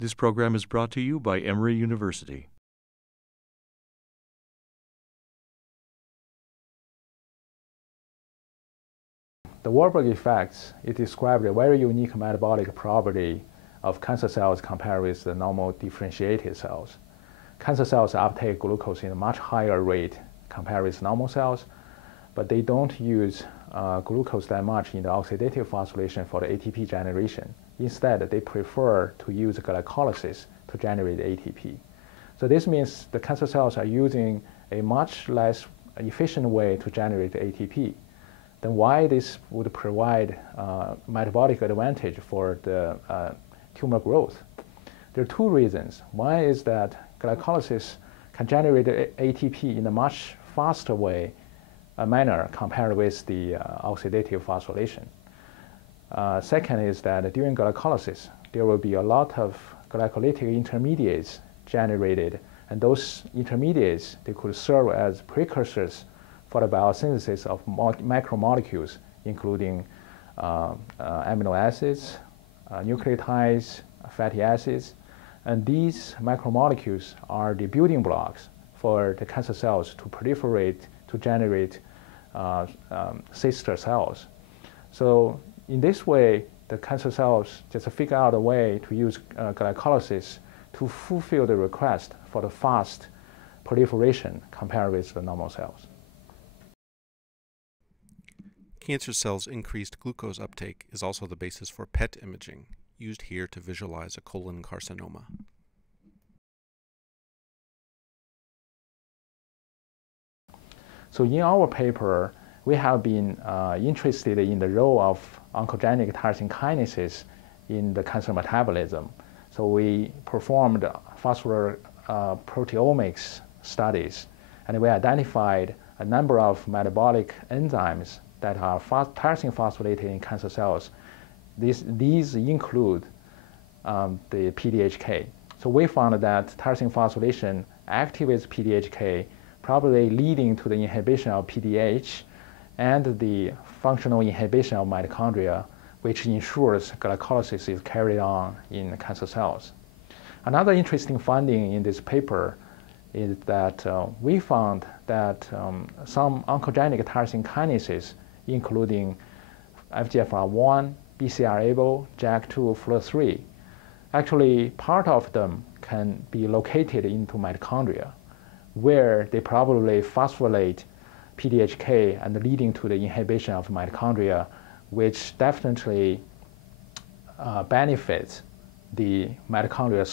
This program is brought to you by Emory University. The Warburg effect, it describes a very unique metabolic property of cancer cells compared with the normal differentiated cells. Cancer cells uptake glucose in a much higher rate compared with normal cells, but they don't use glucose that much in the oxidative phosphorylation for the ATP generation. Instead, they prefer to use glycolysis to generate ATP. So this means the cancer cells are using a much less efficient way to generate ATP. Then why this would provide metabolic advantage for the tumor growth? There are two reasons. One is that glycolysis can generate ATP in a much faster manner compared with the oxidative phosphorylation. Second is that during glycolysis, there will be a lot of glycolytic intermediates generated, and those intermediates, they could serve as precursors for the biosynthesis of macromolecules, including amino acids, nucleotides, fatty acids. And these macromolecules are the building blocks for the cancer cells to proliferate, to generate sister cells. So in this way, the cancer cells just figure out a way to use glycolysis to fulfill the request for the fast proliferation compared with the normal cells. Cancer cells' increased glucose uptake is also the basis for PET imaging, used here to visualize a colon carcinoma. So in our paper, we have been interested in the role of oncogenic tyrosine kinases in the cancer metabolism. So we performed phosphoproteomics studies, and we identified a number of metabolic enzymes that are tyrosine phosphorylated in cancer cells. These include the PDHK. So we found that tyrosine phosphorylation activates PDHK, probably leading to the inhibition of PDH and the functional inhibition of mitochondria, which ensures glycolysis is carried on in cancer cells. Another interesting finding in this paper is that we found that some oncogenic tyrosine kinases, including FGFR1, BCR-ABL, JAK2, FLT3, actually part of them can be located into mitochondria, where they probably phosphorylate PDHK and leading to the inhibition of mitochondria, which definitely benefits the metabolic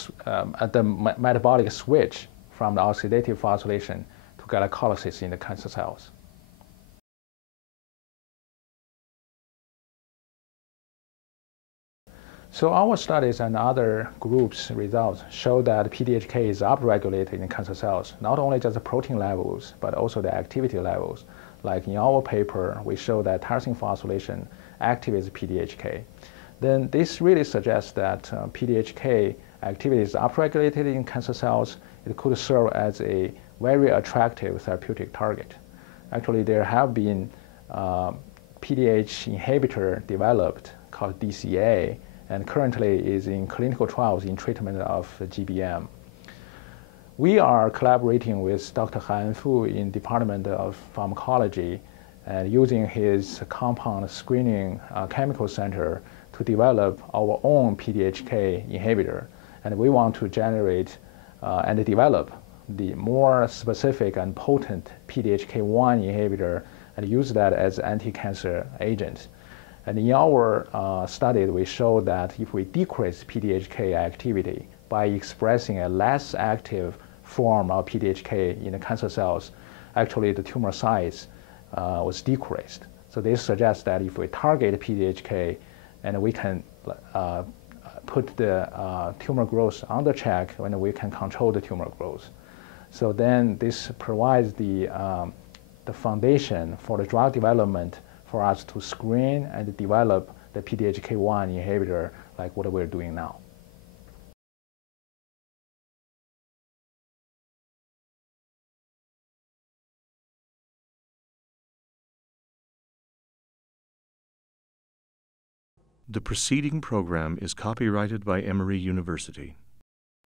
switch from the oxidative phosphorylation to glycolysis in the cancer cells. So our studies and other groups' results show that PDHK is upregulated in cancer cells, not only just the protein levels, but also the activity levels. Like in our paper, we show that tyrosine phosphorylation activates PDHK. Then this really suggests that PDHK activity is upregulated in cancer cells. It could serve as a very attractive therapeutic target. Actually, there have been PDH inhibitor developed called DCA, and currently is in clinical trials in treatment of GBM. We are collaborating with Dr. Han Fu in Department of Pharmacology and using his compound screening chemical center to develop our own PDHK inhibitor. And we want to generate and develop the more specific and potent PDHK1 inhibitor and use that as anti-cancer agent. And in our study, we showed that if we decrease PDHK activity by expressing a less active form of PDHK in the cancer cells, actually the tumor size was decreased. So this suggests that if we target PDHK, and we can put the tumor growth under check, and we can control the tumor growth. So then this provides the foundation for the drug development for us to screen and develop the PDHK1 inhibitor like what we're doing now. The preceding program is copyrighted by Emory University.